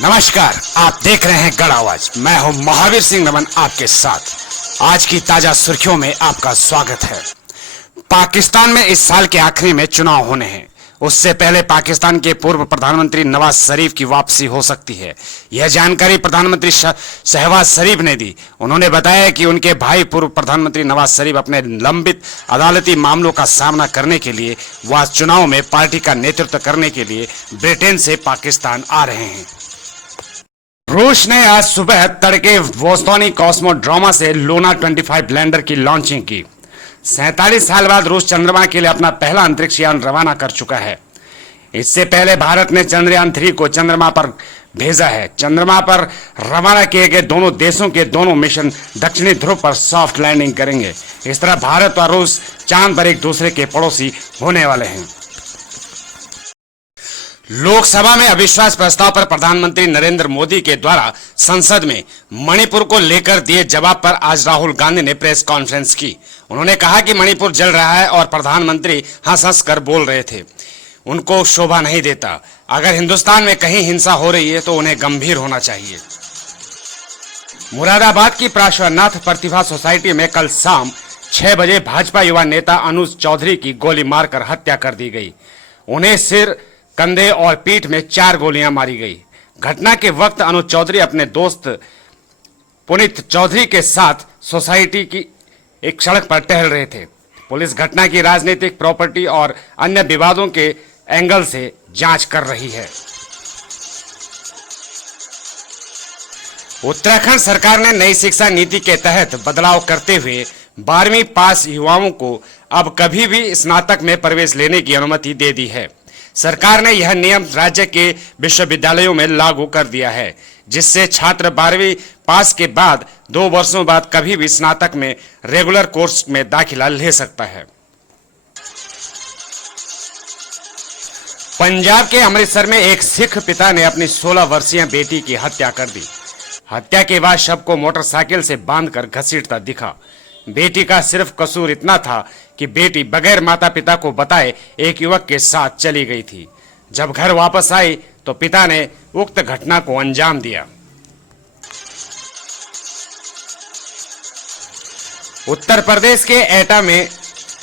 नमस्कार, आप देख रहे हैं गढ़ आवाज। मैं हूं महावीर सिंह नमन आपके साथ। आज की ताजा सुर्खियों में आपका स्वागत है। पाकिस्तान में इस साल के आखिरी में चुनाव होने हैं। उससे पहले पाकिस्तान के पूर्व प्रधानमंत्री नवाज शरीफ की वापसी हो सकती है। यह जानकारी प्रधानमंत्री शहबाज शरीफ ने दी। उन्होंने बताया कि उनके भाई पूर्व प्रधानमंत्री नवाज शरीफ अपने लंबित अदालती मामलों का सामना करने के लिए व चुनाव में पार्टी का नेतृत्व करने के लिए ब्रिटेन से पाकिस्तान आ रहे हैं। रूस ने आज सुबह तड़के वोस्तोनी कॉस्मोड्रोमा से लूना 25 लैंडर की लॉन्चिंग की। 47 साल बाद रूस चंद्रमा के लिए अपना पहला अंतरिक्ष यान रवाना कर चुका है। इससे पहले भारत ने चंद्रयान 3 को चंद्रमा पर भेजा है। चंद्रमा पर रवाना किए गए दोनों देशों के दोनों मिशन दक्षिणी ध्रुव पर सॉफ्ट लैंडिंग करेंगे। इस तरह भारत और रूस चांद पर एक दूसरे के पड़ोसी होने वाले हैं। लोकसभा में अविश्वास प्रस्ताव पर प्रधानमंत्री नरेंद्र मोदी के द्वारा संसद में मणिपुर को लेकर दिए जवाब पर आज राहुल गांधी ने प्रेस कॉन्फ्रेंस की। उन्होंने कहा कि मणिपुर जल रहा है और प्रधानमंत्री हंस हंस कर बोल रहे थे। उनको शोभा नहीं देता। अगर हिंदुस्तान में कहीं हिंसा हो रही है तो उन्हें गंभीर होना चाहिए। मुरादाबाद की पार्श्वनाथ प्रतिभा सोसाइटी में कल शाम 6 बजे भाजपा युवा नेता अनुज चौधरी की गोली मारकर हत्या कर दी गई। उन्हें सिर, कंधे और पीठ में 4 गोलियां मारी गई। घटना के वक्त अनुज चौधरी अपने दोस्त पुनीत चौधरी के साथ सोसाइटी की एक सड़क पर टहल रहे थे। पुलिस घटना की राजनीतिक, प्रॉपर्टी और अन्य विवादों के एंगल से जांच कर रही है। उत्तराखंड सरकार ने नई शिक्षा नीति के तहत बदलाव करते हुए 12वीं पास युवाओं को अब कभी भी स्नातक में प्रवेश लेने की अनुमति दे दी है। सरकार ने यह नियम राज्य के विश्वविद्यालयों में लागू कर दिया है, जिससे छात्र 12वीं पास के बाद 2 वर्षों बाद कभी भी स्नातक में रेगुलर कोर्स में दाखिला ले सकता है। पंजाब के अमृतसर में एक सिख पिता ने अपनी 16 वर्षीय बेटी की हत्या कर दी। हत्या के बाद शव को मोटरसाइकिल से बांधकर घसीटता दिखा। बेटी का सिर्फ कसूर इतना था कि बेटी बगैर माता पिता को बताए एक युवक के साथ चली गई थी। जब घर वापस आई तो पिता ने उक्त घटना को अंजाम दिया। उत्तर प्रदेश के एटा में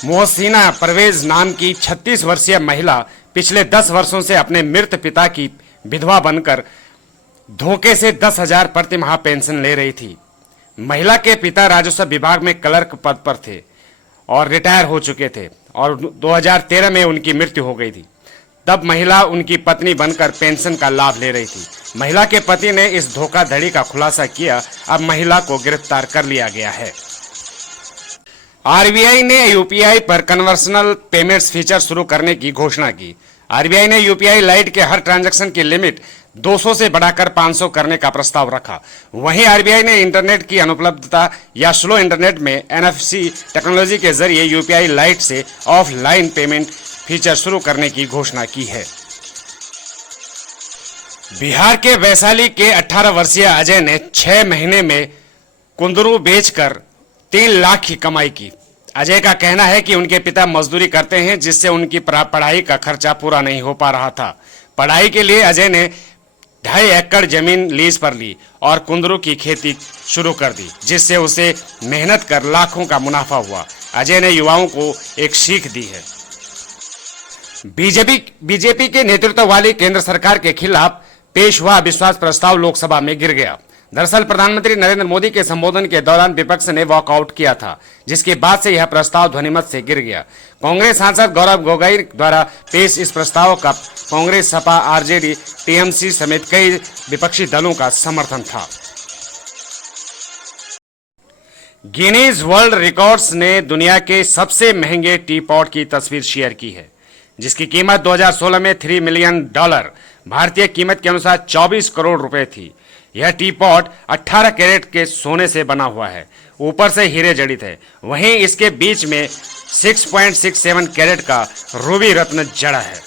मोहसिना परवेज नाम की 36 वर्षीय महिला पिछले 10 वर्षों से अपने मृत पिता की विधवा बनकर धोखे से 10,000 प्रति माह पेंशन ले रही थी। महिला के पिता राजस्व विभाग में क्लर्क पद पर थे और रिटायर हो चुके थे और 2013 में उनकी मृत्यु हो गई थी। तब महिला उनकी पत्नी बनकर पेंशन का लाभ ले रही थी। महिला के पति ने इस धोखाधड़ी का खुलासा किया। अब महिला को गिरफ्तार कर लिया गया है। आरबीआई ने यूपीआई पर कन्वर्शनल पेमेंट्स फीचर शुरू करने की घोषणा की। आरबीआई ने यूपीआई लाइट के हर ट्रांजैक्शन की लिमिट 200 से बढ़ाकर 500 करने का प्रस्ताव रखा। वहीं आरबीआई ने इंटरनेट की अनुपलब्धता या स्लो इंटरनेट में एनएफसी टेक्नोलॉजी के जरिए यूपीआई लाइट से ऑफलाइन पेमेंट फीचर शुरू करने की घोषणा की है। बिहार के वैशाली के 18 वर्षीय अजय ने 6 महीने में कुंदरू बेचकर 3 लाख की कमाई की। अजय का कहना है कि उनके पिता मजदूरी करते हैं, जिससे उनकी पढ़ाई का खर्चा पूरा नहीं हो पा रहा था। पढ़ाई के लिए अजय ने 2.5 एकड़ जमीन लीज पर ली और कुंदरू की खेती शुरू कर दी, जिससे उसे मेहनत कर लाखों का मुनाफा हुआ। अजय ने युवाओं को एक सीख दी है। बीजेपी के नेतृत्व वाली केंद्र सरकार के खिलाफ पेश हुआ अविश्वास प्रस्ताव लोकसभा में गिर गया। दरअसल प्रधानमंत्री नरेंद्र मोदी के संबोधन के दौरान विपक्ष ने वॉकआउट किया था, जिसके बाद से यह प्रस्ताव ध्वनिमत से गिर गया। कांग्रेस सांसद गौरव गोगोई द्वारा पेश इस प्रस्ताव का कांग्रेस, सपा, आरजेडी, टीएमसी समेत कई विपक्षी दलों का समर्थन था। गिनीज वर्ल्ड रिकॉर्ड्स ने दुनिया के सबसे महंगे टी पॉट की तस्वीर शेयर की है, जिसकी कीमत 2016 में $3 मिलियन, भारतीय कीमत के अनुसार 24 करोड़ रुपए थी। यह टी पॉट 18 कैरेट के सोने से बना हुआ है, ऊपर से हीरे जड़ित है। वहीं इसके बीच में 6.67 कैरेट का रूबी रत्न जड़ा है।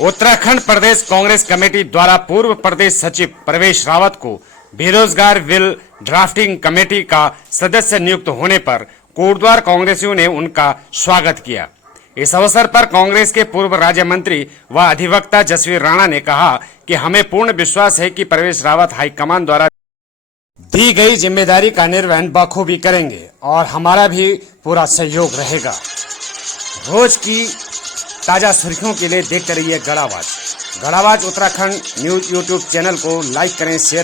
उत्तराखंड प्रदेश कांग्रेस कमेटी द्वारा पूर्व प्रदेश सचिव प्रवेश रावत को बेरोजगार विल ड्राफ्टिंग कमेटी का सदस्य नियुक्त होने पर कोटद्वार कांग्रेसियों ने उनका स्वागत किया। इस अवसर पर कांग्रेस के पूर्व राज्य मंत्री व अधिवक्ता जसवीर राणा ने कहा कि हमें पूर्ण विश्वास है कि प्रवेश रावत हाईकमान द्वारा दी गई जिम्मेदारी का निर्वहन बखूबी करेंगे और हमारा भी पूरा सहयोग रहेगा। रोज की ताजा सुर्खियों के लिए देखते रहिए गढ़ावाज उत्तराखंड न्यूज यूट्यूब चैनल को लाइक करें, शेयर